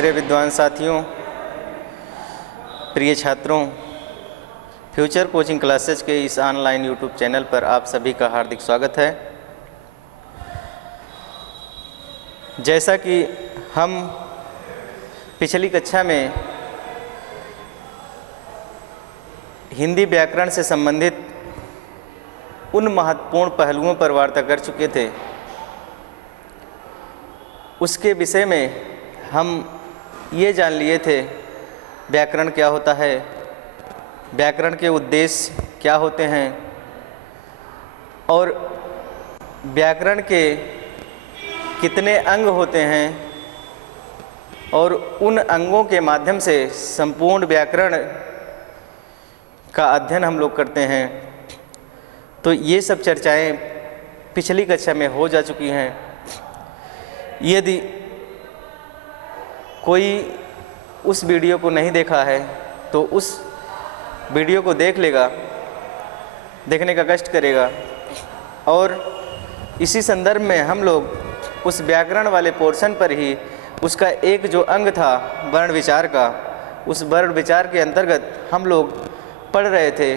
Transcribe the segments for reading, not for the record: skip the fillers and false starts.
मेरे विद्वान साथियों, प्रिय छात्रों, फ्यूचर कोचिंग क्लासेस के इस ऑनलाइन यूट्यूब चैनल पर आप सभी का हार्दिक स्वागत है। जैसा कि हम पिछली कक्षा में हिंदी व्याकरण से संबंधित उन महत्वपूर्ण पहलुओं पर वार्ता कर चुके थे, उसके विषय में हम ये जान लिए थे व्याकरण क्या होता है, व्याकरण के उद्देश्य क्या होते हैं और व्याकरण के कितने अंग होते हैं और उन अंगों के माध्यम से संपूर्ण व्याकरण का अध्ययन हम लोग करते हैं। तो ये सब चर्चाएं पिछली कक्षा में हो जा चुकी हैं। यदि कोई उस वीडियो को नहीं देखा है तो उस वीडियो को देख लेगा, देखने का कष्ट करेगा। और इसी संदर्भ में हम लोग उस व्याकरण वाले पोर्शन पर ही उसका एक जो अंग था वर्ण विचार का, उस वर्ण विचार के अंतर्गत हम लोग पढ़ रहे थे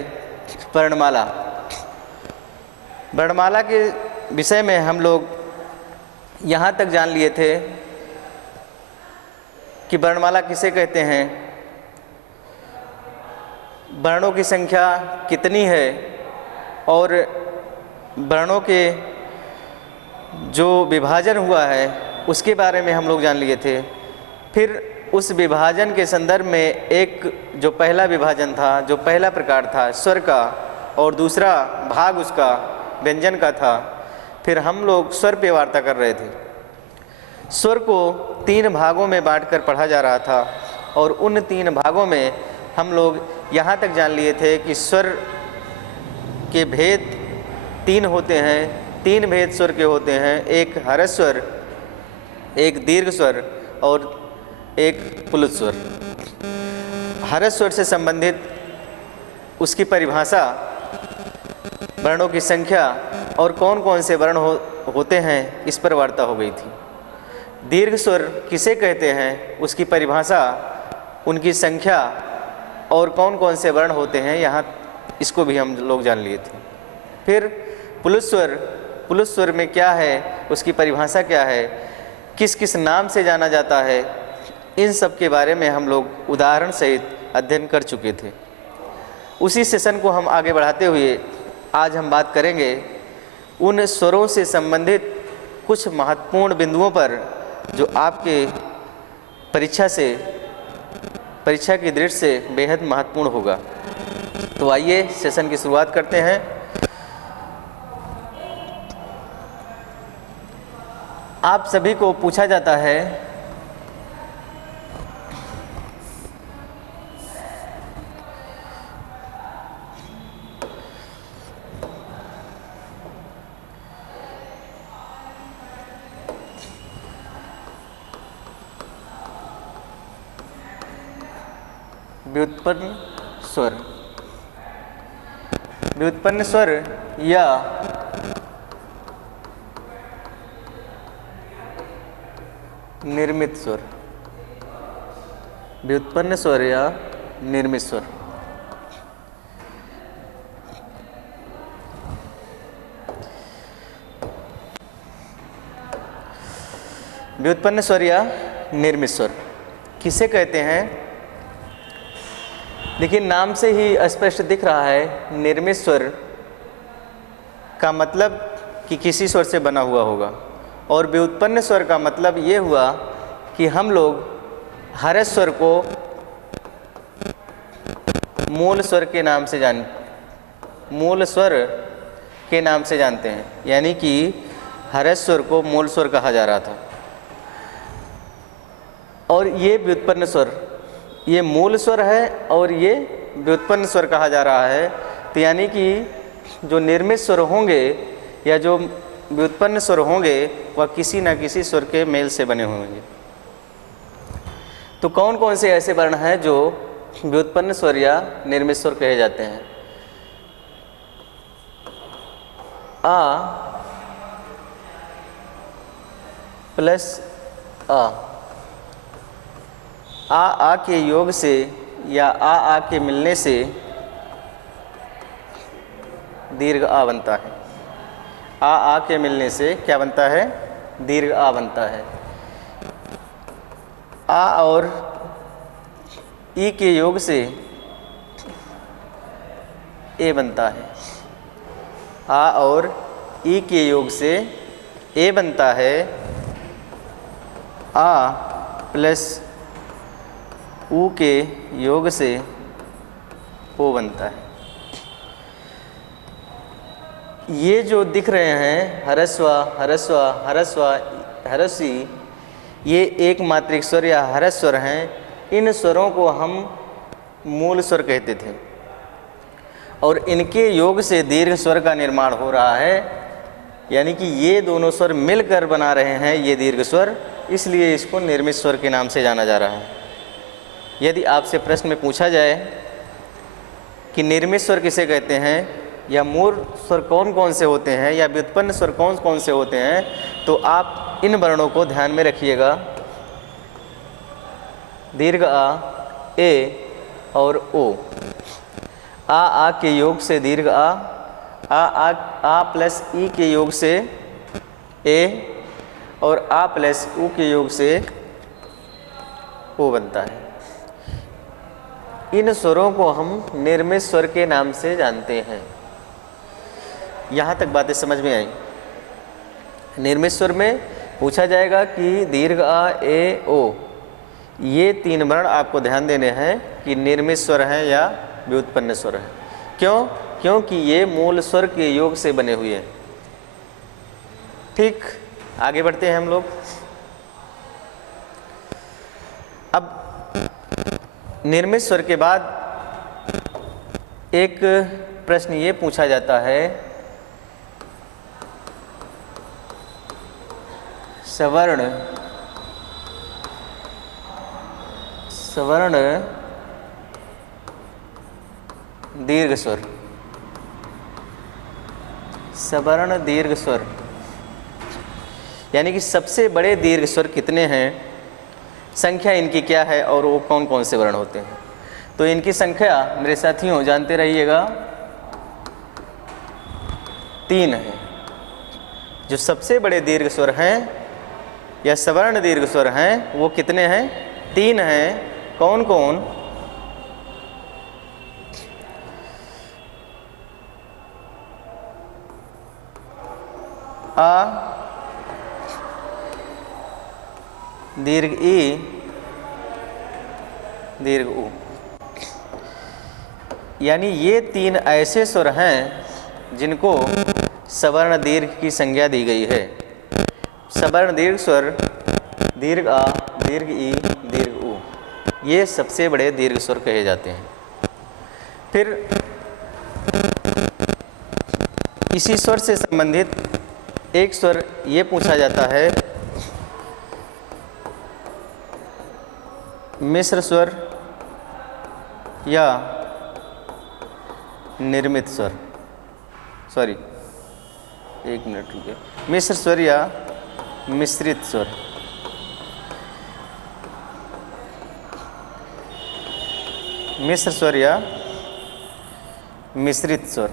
वर्णमाला। वर्णमाला के विषय में हम लोग यहाँ तक जान लिए थे कि वर्णमाला किसे कहते हैं, वर्णों की संख्या कितनी है और वर्णों के जो विभाजन हुआ है उसके बारे में हम लोग जान लिए थे। फिर उस विभाजन के संदर्भ में एक जो पहला विभाजन था, जो पहला प्रकार था स्वर का, और दूसरा भाग उसका व्यंजन का था। फिर हम लोग स्वर पे वार्ता कर रहे थे। स्वर को 3 भागों में बांटकर पढ़ा जा रहा था और उन 3 भागों में हम लोग यहाँ तक जान लिए थे कि स्वर के भेद 3 होते हैं। 3 भेद स्वर के होते हैं, एक हर्ष स्वर, एक दीर्घ स्वर और एक पुल्ल स्वर। हर्ष स्वर से संबंधित उसकी परिभाषा, वर्णों की संख्या और कौन कौन से वर्ण होते हैं, इस पर वार्ता हो गई थी। दीर्घ स्वर किसे कहते हैं, उसकी परिभाषा, उनकी संख्या और कौन कौन से वर्ण होते हैं, यहाँ इसको भी हम लोग जान लिए थे। फिर पुल्ल स्वर में क्या है, उसकी परिभाषा क्या है, किस किस नाम से जाना जाता है, इन सब के बारे में हम लोग उदाहरण सहित अध्ययन कर चुके थे। उसी सेशन को हम आगे बढ़ाते हुए आज हम बात करेंगे उन स्वरों से संबंधित कुछ महत्वपूर्ण बिंदुओं पर जो आपके परीक्षा की दृष्टि से बेहद महत्वपूर्ण होगा। तो आइए सेशन की शुरुआत करते हैं। आप सभी को पूछा जाता है व्युत्पन्न स्वर या निर्मित स्वर। व्युत्पन्न स्वर या निर्मित स्वर। व्युत्पन्न स्वर या निर्मित स्वर किसे कहते हैं? देखिए, नाम से ही स्पष्ट दिख रहा है, निर्मित स्वर का मतलब कि किसी स्वर से बना हुआ होगा, और व्युत्पन्न स्वर का मतलब ये हुआ कि हम लोग हर्ष स्वर को मूल स्वर के नाम से जानते हैं, यानी कि हर्ष स्वर को मूल स्वर कहा जा रहा था। और ये व्युत्पन्न स्वर, ये मूल स्वर है और ये व्युत्पन्न स्वर कहा जा रहा है। तो यानी कि जो निर्मित स्वर होंगे या जो व्युत्पन्न स्वर होंगे वह किसी न किसी स्वर के मेल से बने होंगे। तो कौन कौन से ऐसे वर्ण हैं जो व्युत्पन्न स्वर या निर्मित स्वर कहे जाते हैं? आ प्लस आ, आ के योग से या आ के मिलने से दीर्घ आ बनता है। आ के मिलने से क्या बनता है? दीर्घ आ बनता है। आ और ई के योग से ए बनता है। आ और ई के योग से ए बनता है। आ प्लस ऊ के योग से ओ बनता है। ये जो दिख रहे हैं हरस्वा हरस्वा हरस्वा हरसी, ये एक मात्रिक स्वर या हरस स्वर हैं। इन स्वरों को हम मूल स्वर कहते थे और इनके योग से दीर्घ स्वर का निर्माण हो रहा है। यानी कि ये दोनों स्वर मिलकर बना रहे हैं ये दीर्घ स्वर, इसलिए इसको निर्मित स्वर के नाम से जाना जा रहा है। यदि आपसे प्रश्न में पूछा जाए कि निर्मित स्वर किसे कहते हैं या मूल स्वर कौन कौन से होते हैं या व्युत्पन्न स्वर कौन कौन से होते हैं, तो आप इन वर्णों को ध्यान में रखिएगा। दीर्घ आ, ए और ओ। आ के योग से दीर्घ आ प्लस ई के योग से ए और आ प्लस ऊ के योग से ओ बनता है। इन स्वरों को हम निर्मित स्वर के नाम से जानते हैं। यहाँ तक बातें समझ में आई। निर्मित स्वर में पूछा जाएगा कि दीर्घ आ, ए, ओ, ये तीन वर्ण आपको ध्यान देने हैं कि निर्मित स्वर हैं या व्युत्पन्न स्वर हैं। क्यों? क्योंकि ये मूल स्वर के योग से बने हुए हैं। ठीक, आगे बढ़ते हैं हम लोग। अब निर्मित स्वर के बाद एक प्रश्न ये पूछा जाता है, सवर्ण दीर्घ स्वर। सवर्ण दीर्घ स्वर यानी कि सबसे बड़े दीर्घ स्वर कितने हैं, संख्या इनकी क्या है और वो कौन कौन से वर्ण होते हैं। तो इनकी संख्या मेरे साथियों जानते रहिएगा 3 है। जो सबसे बड़े दीर्घ स्वर हैं या सवर्ण दीर्घ स्वर हैं वो कितने हैं? 3 हैं। कौन कौन? आ दीर्घ ई दीर्घ ऊ। यानी ये 3 ऐसे स्वर हैं जिनको सवर्ण दीर्घ की संज्ञा दी गई है। सवर्ण दीर्घ स्वर दीर्घ आ, दीर्घ ई, दीर्घ ऊ, ये सबसे बड़े दीर्घ स्वर कहे जाते हैं। फिर इसी स्वर से संबंधित एक स्वर ये पूछा जाता है, मिश्र स्वर या निर्मित स्वर। सॉरी, एक मिनट रुकिए। मिश्र स्वर या मिश्रित स्वर। मिश्र स्वर या मिश्रित स्वर।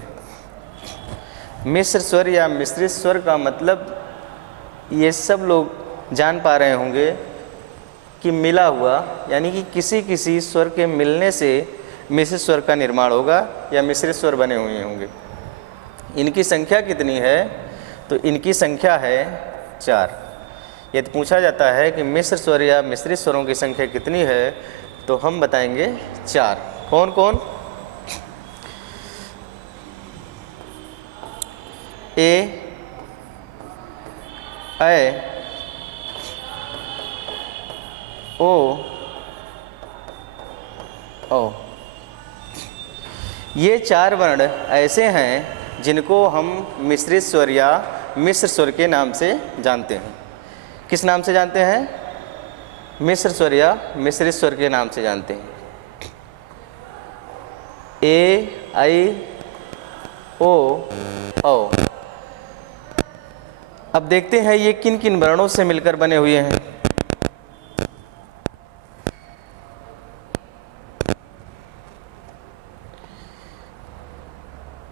मिश्र स्वर या मिश्रित स्वर का मतलब ये सब लोग जान पा रहे होंगे कि मिला हुआ, यानी कि किसी किसी स्वर के मिलने से मिश्रित स्वर का निर्माण होगा या मिश्रित स्वर बने हुए होंगे। इनकी संख्या कितनी है? तो इनकी संख्या है 4। यदि पूछा जाता है कि मिश्र स्वर या मिश्रित स्वरों की संख्या कितनी है, तो हम बताएंगे 4। कौन कौन? ए, ऐ, ओ, औ। ये 4 वर्ण ऐसे हैं जिनको हम मिश्रित स्वर या मिश्र स्वर के नाम से जानते हैं। किस नाम से जानते हैं? मिश्र स्वर या मिश्रित स्वर के नाम से जानते हैं। ए, आई, ओ, औ। अब देखते हैं ये किन किन वर्णों से मिलकर बने हुए हैं।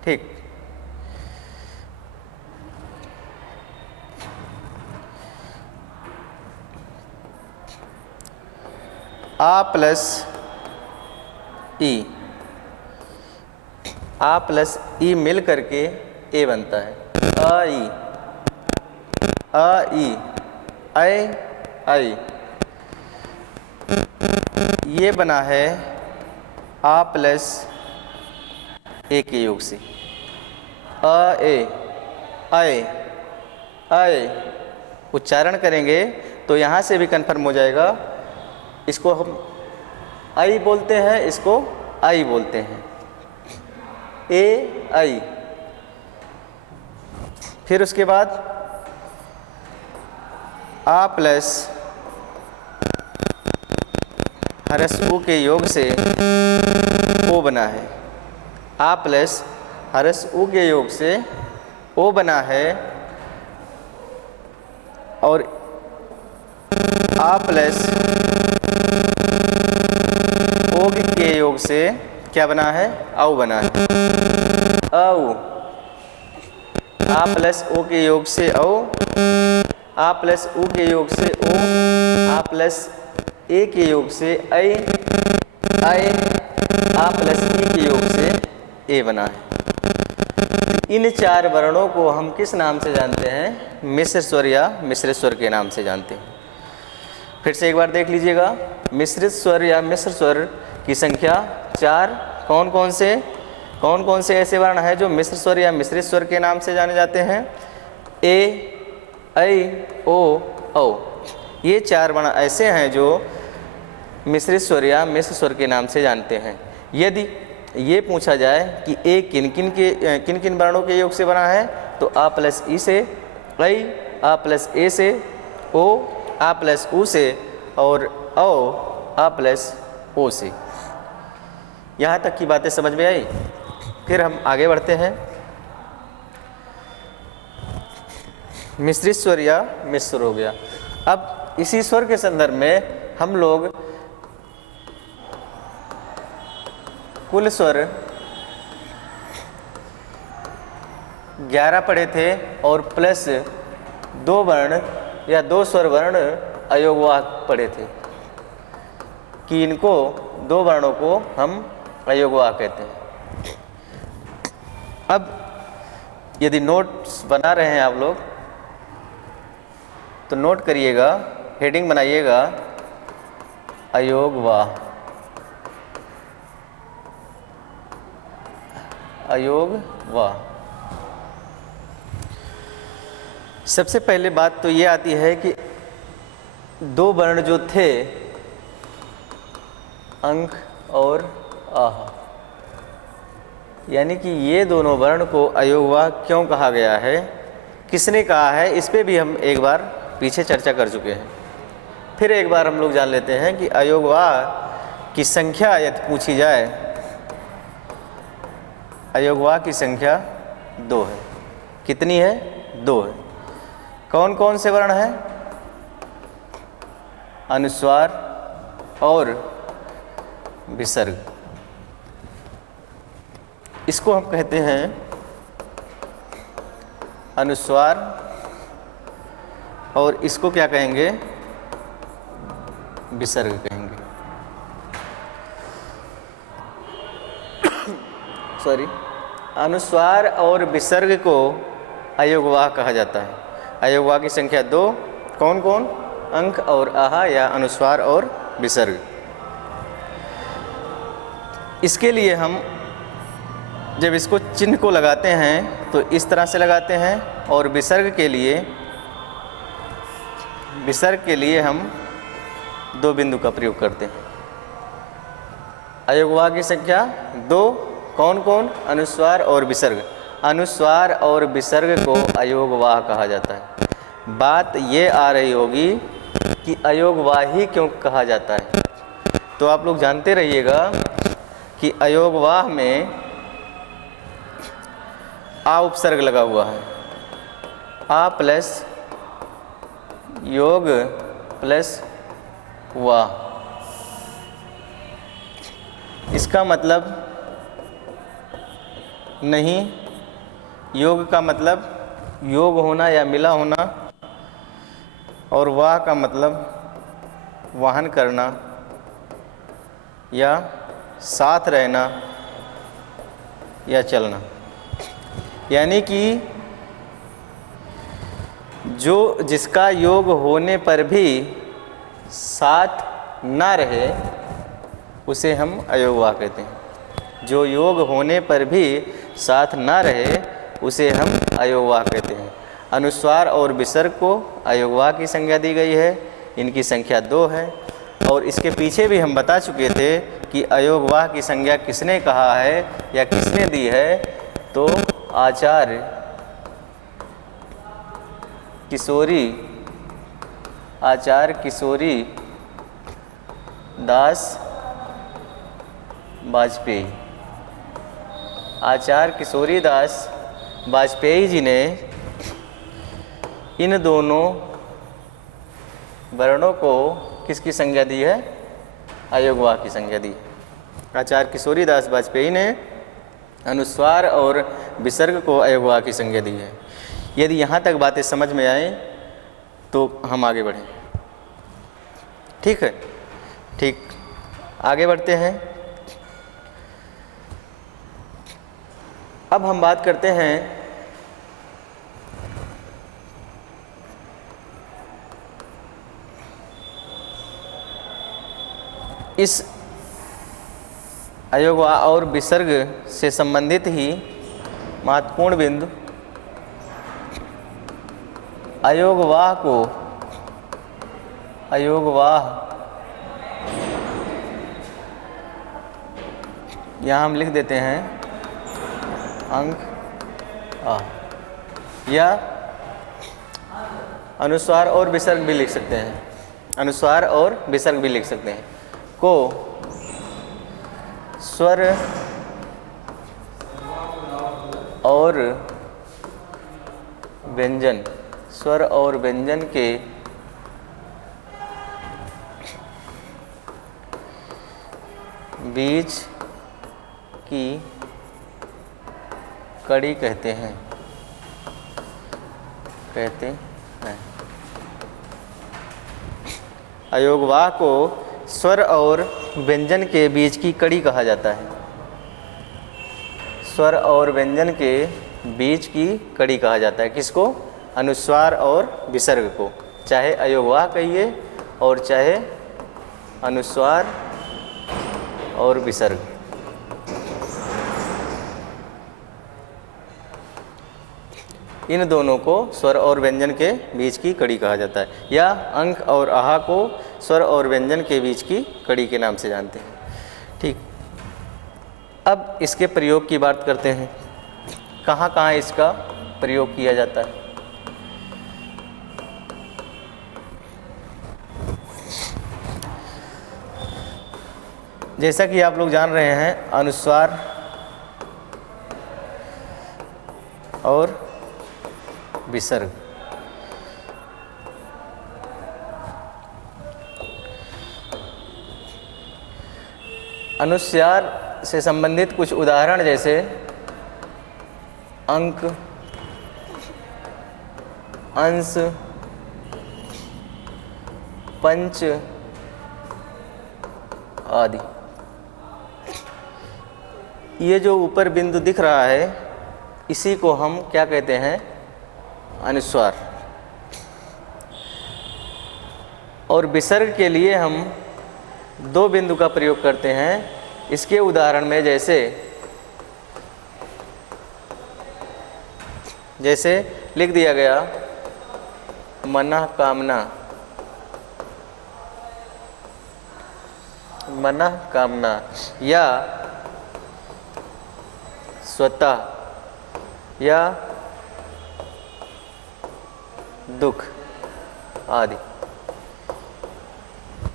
ठीक। आ प्लस ई, आ प्लस ई मिल करके ए बनता है। अ ई, अ ई, आई, ये बना है आ प्लस ए के योग से। अ ए, आए उच्चारण करेंगे तो यहाँ से भी कन्फर्म हो जाएगा। इसको हम आई बोलते हैं, इसको आई बोलते हैं। ए आई। फिर उसके बाद आ प्लस हरस उ के योग से ओ बना है। आ प्लस हरस उ के योग से ओ बना है और आ प्लस ओ के योग से क्या बना है? औ बना है। औ। आ प्लस ओ के योग से औ, आ प्लस उ के योग से ओ, आ प्लस ए के योग से ऐ, आ प्लस ई के योग से ए बना है। इन चार वर्णों को हम किस नाम से जानते हैं? मिश्र स्वर या मिश्रित स्वर के नाम से जानते हैं। फिर से एक बार देख लीजिएगा। मिश्रित स्वर या मिश्र स्वर की संख्या 4। कौन कौन से ऐसे वर्ण हैं जो मिश्र स्वर या मिश्रित स्वर के नाम से जाने जाते हैं? ए, ऐ, ओ, औ। ये 4 वर्ण ऐसे हैं जो मिश्रित स्वर या मिश्र स्वर के नाम से जानते हैं। यदि ये पूछा जाए कि ए किन किन वर्णों के योग से बना है, तो आ प्लस ई से, ऐ, आ प्लस ए से, ओ, आ प्लस उ से और औ, आ प्लस ओ से। यहाँ तक की बातें समझ में आई। फिर हम आगे बढ़ते हैं। मिश्रित स्वर या मिश्र स्वर हो गया। अब इसी स्वर के संदर्भ में हम लोग कुल स्वर 11 पढ़े थे और प्लस 2 वर्ण या 2 स्वर वर्ण अयोगवाह पढ़े थे कि इनको 2 वर्णों को हम अयोगवाह कहते हैं। अब यदि नोट्स बना रहे हैं आप लोग तो नोट करिएगा, हेडिंग बनाइएगा अयोगवाह, अयोगवाह। सबसे पहले बात तो ये आती है कि 2 वर्ण जो थे अंक और आह, यानी कि ये दोनों वर्ण को अयोगवाह क्यों कहा गया है, किसने कहा है, इस पे भी हम एक बार पीछे चर्चा कर चुके हैं। फिर एक बार हम लोग जान लेते हैं कि अयोगवाह की संख्या यदि पूछी जाए, अयोगवाह की संख्या 2 है। कितनी है? 2 है। कौन कौन से वर्ण हैं? अनुस्वार और विसर्ग। इसको हम कहते हैं अनुस्वार और इसको क्या कहेंगे? विसर्ग कहेंगे। सॉरी, अनुस्वार और विसर्ग को अयोगवाह कहा जाता है। अयोगवाह की संख्या 2। कौन कौन? अंक और आहा या अनुस्वार और विसर्ग। इसके लिए हम जब इसको चिन्ह को लगाते हैं तो इस तरह से लगाते हैं और विसर्ग के लिए हम 2 बिंदु का प्रयोग करते हैं। अयोगवाह की संख्या 2। कौन कौन? अनुस्वार और विसर्ग। अनुस्वार और विसर्ग को अयोगवाह कहा जाता है। बात ये आ रही होगी कि अयोगवाही क्यों कहा जाता है, तो आप लोग जानते रहिएगा कि अयोगवाह में आ उपसर्ग लगा हुआ है। आ प्लस योग प्लस वाह। इसका मतलब नहीं, योग का मतलब योग होना या मिला होना, और वाह का मतलब वाहन करना या साथ रहना या चलना। यानी कि जो जिसका योग होने पर भी साथ ना रहे उसे हम अयोगवाह कहते हैं। जो योग होने पर भी साथ ना रहे उसे हम अयोगवाह कहते हैं। अनुस्वार और विसर्ग को अयोगवाह की संज्ञा दी गई है। इनकी संख्या 2 है। और इसके पीछे भी हम बता चुके थे कि अयोगवाह की संज्ञा किसने कहा है या किसने दी है, तो आचार्य किशोरी दास वाजपेयी। आचार्य किशोरी दास वाजपेयी जी ने इन दोनों वर्णों को किसकी संज्ञा दी है? अयोगवाह की संज्ञा दी। आचार्य किशोरी दास वाजपेयी ने अनुस्वार और विसर्ग को अयोगवाह की संज्ञा दी है। यदि यहाँ तक बातें समझ में आए तो हम आगे बढ़ें। ठीक है, ठीक, आगे बढ़ते हैं। अब हम बात करते हैं इस अयोगवाह और विसर्ग से संबंधित ही महत्वपूर्ण बिंदु। अयोगवाह यहाँ हम लिख देते हैं अंक आ, या अनुस्वार और विसर्ग भी लिख सकते हैं, अनुस्वार और विसर्ग भी लिख सकते हैं, को स्वर और व्यंजन, स्वर और व्यंजन के बीच की कड़ी कहते हैं। अयोगवाह को स्वर और व्यंजन के बीच की कड़ी कहा जाता है। स्वर और व्यंजन के बीच की कड़ी कहा जाता है। किसको? अनुस्वार और विसर्ग को, चाहे अयोगवाह कहिए और चाहे अनुस्वार और विसर्ग। इन दोनों को स्वर और व्यंजन के बीच की कड़ी कहा जाता है, या अंक और आहा को स्वर और व्यंजन के बीच की कड़ी के नाम से जानते हैं। ठीक, अब इसके प्रयोग की बात करते हैं। कहाँ कहाँ इसका प्रयोग किया जाता है? जैसा कि आप लोग जान रहे हैं, अनुस्वार और विसर्ग, अनुस्वार से संबंधित कुछ उदाहरण जैसे अंक, अंश, पंच आदि। ये जो ऊपर बिंदु दिख रहा है इसी को हम क्या कहते हैं? अनुस्वार। और विसर्ग के लिए हम 2 बिंदु का प्रयोग करते हैं। इसके उदाहरण में जैसे लिख दिया गया मनः कामना, मनः कामना, या स्वतः, या दुख आदि।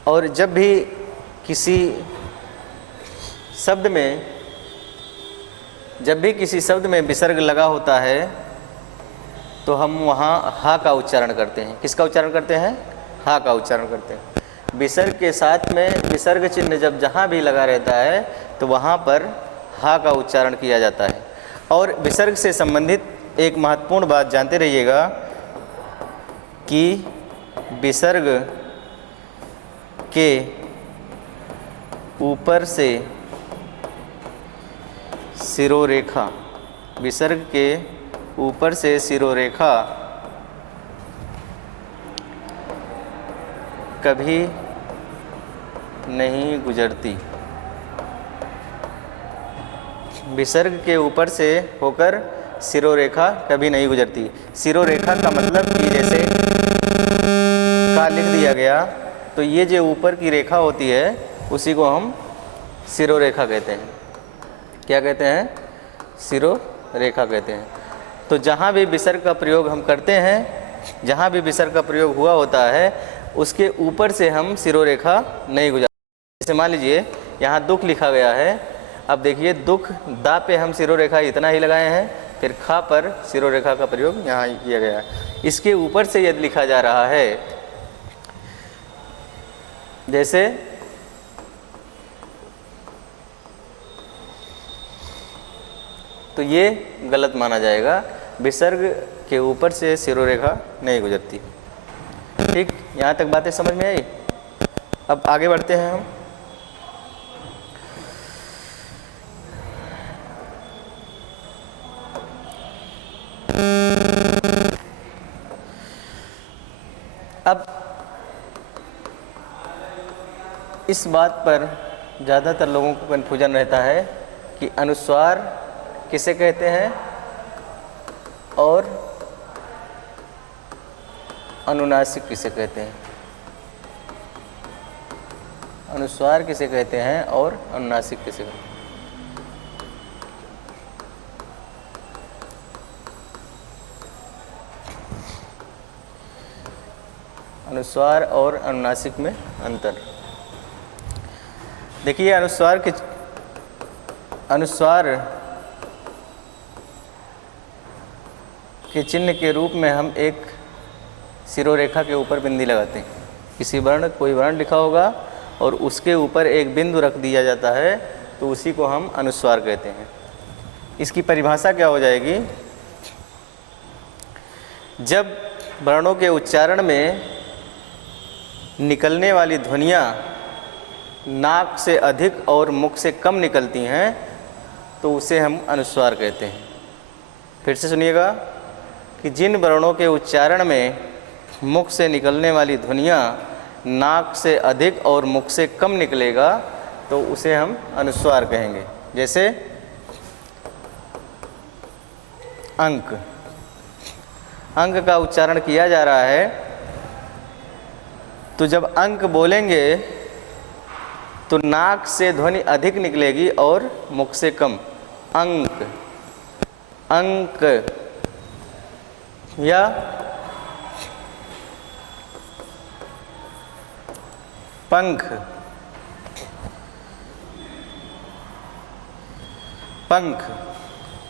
और जब भी किसी शब्द में विसर्ग लगा होता है तो हम वहाँ हा का उच्चारण करते हैं। किसका उच्चारण करते हैं? हा का उच्चारण करते हैं। विसर्ग के साथ में विसर्ग चिन्ह जब जहाँ भी लगा रहता है तो वहाँ पर हा का उच्चारण किया जाता है। और विसर्ग से संबंधित एक महत्वपूर्ण बात जानते रहिएगा कि विसर्ग के ऊपर से शिरोरेखा, विसर्ग के ऊपर से शिरोरेखा कभी नहीं गुजरती। विसर्ग के ऊपर से होकर शिरोरेखा कभी नहीं गुजरती। शिरोरेखा का मतलब कि जैसे का लिख दिया गया, तो ये जो ऊपर की रेखा होती है उसी को हम शिरोरेखा कहते हैं। क्या कहते हैं? शिरोरेखा कहते हैं। तो जहाँ भी विसर्ग का प्रयोग हम करते हैं, जहाँ भी विसर्ग का प्रयोग हुआ होता है, उसके ऊपर से हम शिरोरेखा नहीं गुजारते। जैसे मान लीजिए यहाँ दुख लिखा गया है, अब देखिए दुख दा पे हम शिरोरेखा इतना ही लगाए हैं, फिर खा पर शिरोरेखा का प्रयोग यहाँ किया गया है। इसके ऊपर से यदि लिखा जा रहा है, जैसे तो ये गलत माना जाएगा। विसर्ग के ऊपर से शिरोरेखा नहीं गुजरती। ठीक, यहाँ तक बातें समझ में आई। अब आगे बढ़ते हैं हम। अब इस बात पर ज़्यादातर लोगों को कन्फ्यूजन रहता है कि अनुस्वार किसे कहते हैं और अनुनासिक किसे कहते हैं। अनुस्वार किसे कहते हैं और अनुनासिक किसे कहते हैं। अनुस्वार और अनुनासिक में अंतर देखिए। अनुस्वार के चिन्ह के रूप में हम एक शिरोरेखा के ऊपर बिंदी लगाते हैं। किसी वर्ण, कोई वर्ण लिखा होगा और उसके ऊपर एक बिंदु रख दिया जाता है, तो उसी को हम अनुस्वार कहते हैं। इसकी परिभाषा क्या हो जाएगी? जब वर्णों के उच्चारण में निकलने वाली ध्वनियाँ नाक से अधिक और मुख से कम निकलती हैं, तो उसे हम अनुस्वार कहते हैं। फिर से सुनिएगा कि जिन वर्णों के उच्चारण में मुख से निकलने वाली ध्वनियाँ नाक से अधिक और मुख से कम निकलेगा, तो उसे हम अनुस्वार कहेंगे। जैसे अंक, अंक का उच्चारण किया जा रहा है, तो जब अंक बोलेंगे तो नाक से ध्वनि अधिक निकलेगी और मुख से कम। अंक, अंक। या पंख, पंख,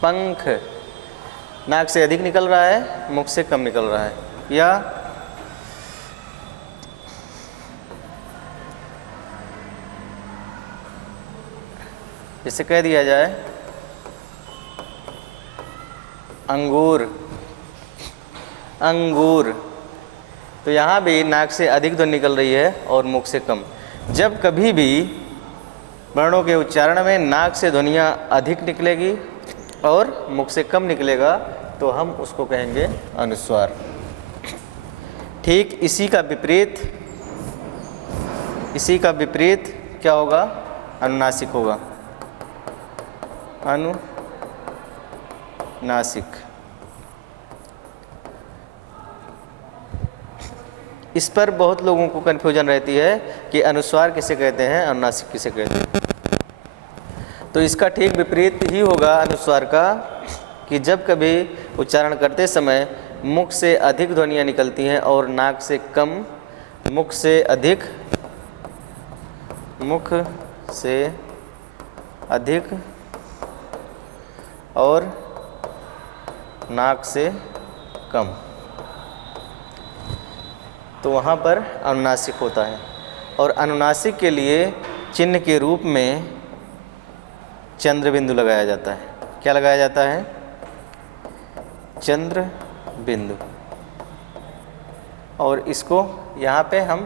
पंख। नाक से अधिक निकल रहा है, मुख से कम निकल रहा है। या जैसे कह दिया जाए अंगूर, अंगूर। तो यहाँ भी नाक से अधिक ध्वनि निकल रही है और मुख से कम। जब कभी भी वर्णों के उच्चारण में नाक से ध्वनियाँ अधिक निकलेगी और मुख से कम निकलेगा, तो हम उसको कहेंगे अनुस्वार। ठीक इसी का विपरीत क्या होगा? अनुनासिक होगा। अनुनासिक। इस पर बहुत लोगों को कन्फ्यूजन रहती है कि अनुस्वार किसे कहते हैं, अनुनासिक किसे कहते हैं। तो इसका ठीक विपरीत ही होगा अनुस्वार का, कि जब कभी उच्चारण करते समय मुख से अधिक ध्वनियाँ निकलती हैं और नाक से कम, मुख से अधिक और नाक से कम, तो वहाँ पर अनुनासिक होता है। और अनुनासिक के लिए चिन्ह के रूप में चंद्र बिंदु लगाया जाता है। क्या लगाया जाता है? चंद्र बिंदु। और इसको यहाँ पे हम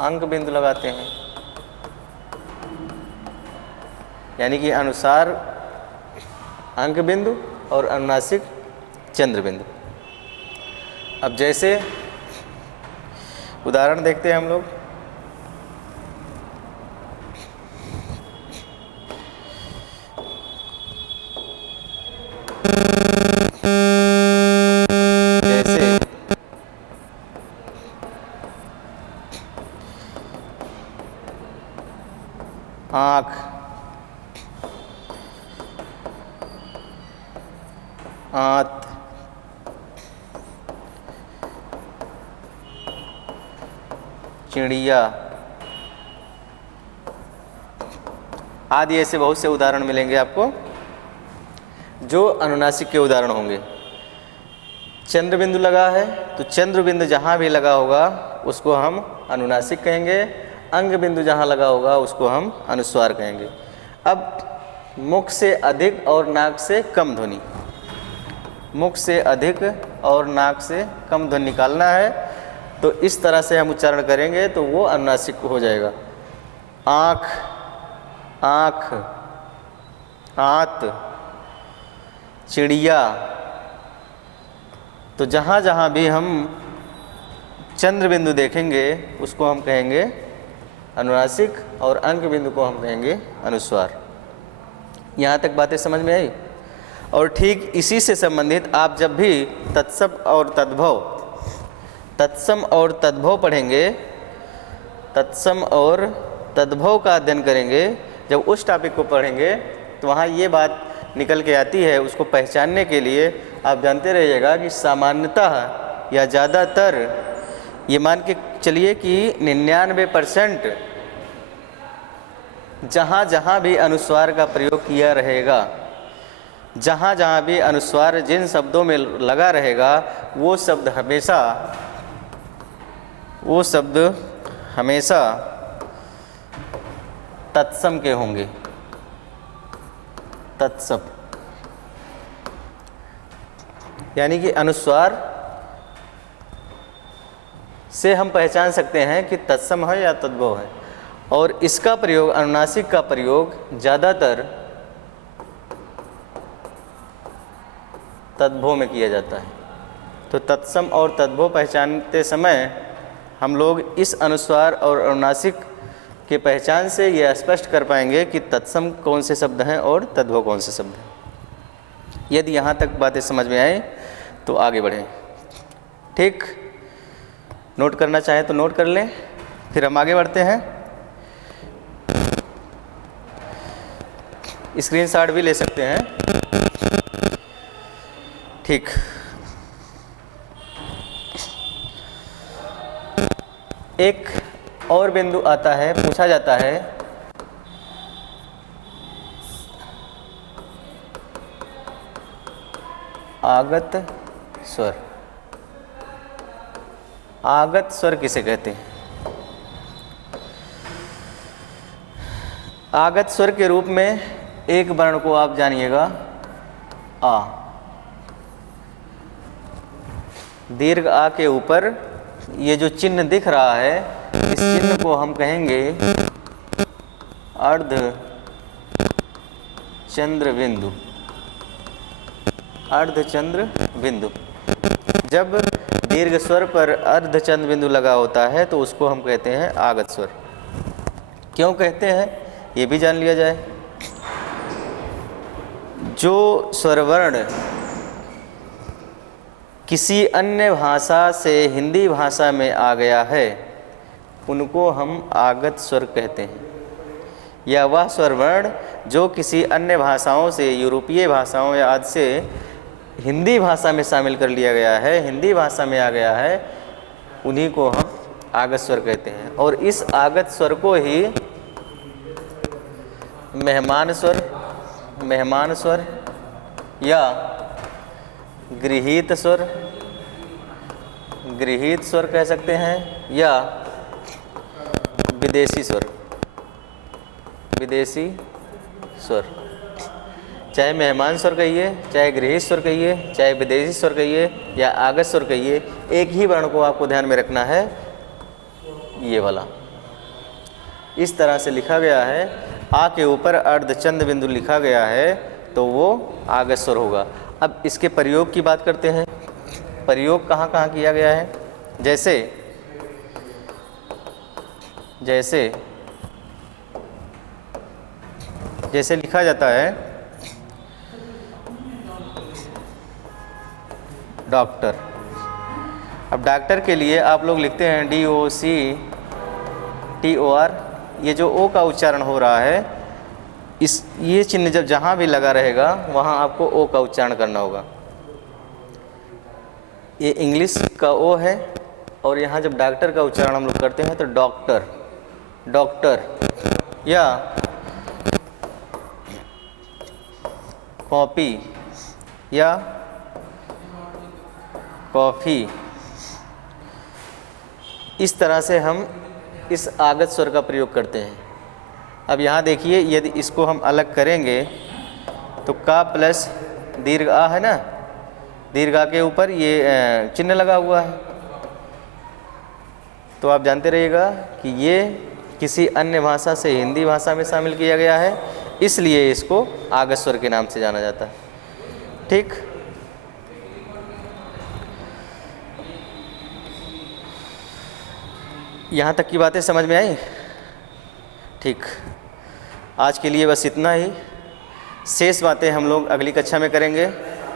अंक बिंदु लगाते हैं, यानी कि अनुसार अंक बिंदु और अनुनासिक चंद्र बिंदु। अब जैसे उदाहरण देखते हैं हम लोग। जैसे आँख, आंत, चिड़िया आदि ऐसे बहुत से उदाहरण मिलेंगे आपको जो अनुनासिक के उदाहरण होंगे। चंद्र बिंदु लगा है तो चंद्र बिंदु जहाँ भी लगा होगा उसको हम अनुनासिक कहेंगे, अंग बिंदु जहाँ लगा होगा उसको हम अनुस्वार कहेंगे। अब मुख से अधिक और नाक से कम ध्वनि, मुख से अधिक और नाक से कम ध्वनि निकालना है तो इस तरह से हम उच्चारण करेंगे तो वो अनुनासिक हो जाएगा। आँख, आँख, आंत, चिड़िया। तो जहाँ जहाँ भी हम चंद्र बिंदु देखेंगे उसको हम कहेंगे अनुनासिक और अंक बिंदु को हम कहेंगे अनुस्वार। यहाँ तक बातें समझ में आई? और ठीक इसी से संबंधित आप जब भी तत्सम और तद्भव, तत्सम और तद्भव पढ़ेंगे, तत्सम और तद्भव का अध्ययन करेंगे, जब उस टॉपिक को पढ़ेंगे तो वहाँ ये बात निकल के आती है। उसको पहचानने के लिए आप जानते रहिएगा कि सामान्यतः या ज़्यादातर, ये मान के चलिए कि 99% जहाँ जहाँ भी अनुस्वार का प्रयोग किया रहेगा, जहाँ जहाँ भी अनुस्वार जिन शब्दों में लगा रहेगा वो शब्द हमेशा तत्सम के होंगे। तत्सम यानी कि अनुस्वार से हम पहचान सकते हैं कि तत्सम है या तद्भव है। और इसका प्रयोग, अनुनासिक का प्रयोग ज़्यादातर तद्भव में किया जाता है। तो तत्सम और तद्भव पहचानते समय हम लोग इस अनुस्वार और अनुनासिक के पहचान से ये स्पष्ट कर पाएंगे कि तत्सम कौन से शब्द हैं और तद्भव कौन से शब्द हैं। यदि यहाँ तक बातें समझ में आए तो आगे बढ़ें। ठीक, नोट करना चाहें तो नोट कर लें, फिर हम आगे बढ़ते हैं। स्क्रीनशॉट भी ले सकते हैं। ठीक, एक और बिंदु आता है, पूछा जाता है आगत स्वर। आगत स्वर किसे कहते हैं? आगत स्वर के रूप में एक वर्ण को आप जानिएगा आ। दीर्घ आ के ऊपर ये जो चिन्ह दिख रहा है, इस चिन्ह को हम कहेंगे अर्ध चंद्र बिंदु। अर्ध चंद्र बिंदु। जब दीर्घ स्वर पर अर्ध चंद्र बिंदु लगा होता है तो उसको हम कहते हैं आगत स्वर। क्यों कहते हैं ये भी जान लिया जाए। जो स्वरवर्ण किसी अन्य भाषा से हिंदी भाषा में आ गया है उनको हम आगत स्वर कहते हैं। या वह स्वरवर्ण जो किसी अन्य भाषाओं से, यूरोपीय भाषाओं या आदि से हिंदी भाषा में शामिल कर लिया गया है, हिंदी भाषा में आ गया है, उन्हीं को हम आगत स्वर कहते हैं। और इस आगत स्वर को ही मेहमान स्वर या गृहीत स्वर कह सकते हैं, या विदेशी स्वर चाहे मेहमान स्वर कहिए, चाहे गृही स्वर कहिए, चाहे विदेशी स्वर कहिए या आगत स्वर कहिए, एक ही वर्ण को आपको ध्यान में रखना है, ये वाला। इस तरह से लिखा गया है, आ के ऊपर अर्धचंद बिंदु लिखा गया है तो वो आगत स्वर होगा। अब इसके प्रयोग की बात करते हैं। प्रयोग कहाँ कहाँ किया गया है? जैसे जैसे जैसे लिखा जाता है डॉक्टर। अब डॉक्टर के लिए आप लोग लिखते हैं DOCTOR। ये जो ओ का उच्चारण हो रहा है, इस ये चिन्ह जब जहाँ भी लगा रहेगा वहाँ आपको ओ का उच्चारण करना होगा। ये इंग्लिश का ओ है और यहाँ जब डॉक्टर का उच्चारण हम लोग करते हैं तो डॉक्टर, डॉक्टर या कॉपी या कॉफ़ी, इस तरह से हम इस आगत स्वर का प्रयोग करते हैं। अब यहाँ देखिए, यदि इसको हम अलग करेंगे तो का प्लस दीर्घ आ है ना, दीर्घ आ के ऊपर ये चिन्ह लगा हुआ है, तो आप जानते रहिएगा कि ये किसी अन्य भाषा से हिंदी भाषा में शामिल किया गया है, इसलिए इसको आगत स्वर के नाम से जाना जाता है। ठीक, यहाँ तक की बातें समझ में आई? ठीक, आज के लिए बस इतना ही। शेष बातें हम लोग अगली कक्षा में करेंगे।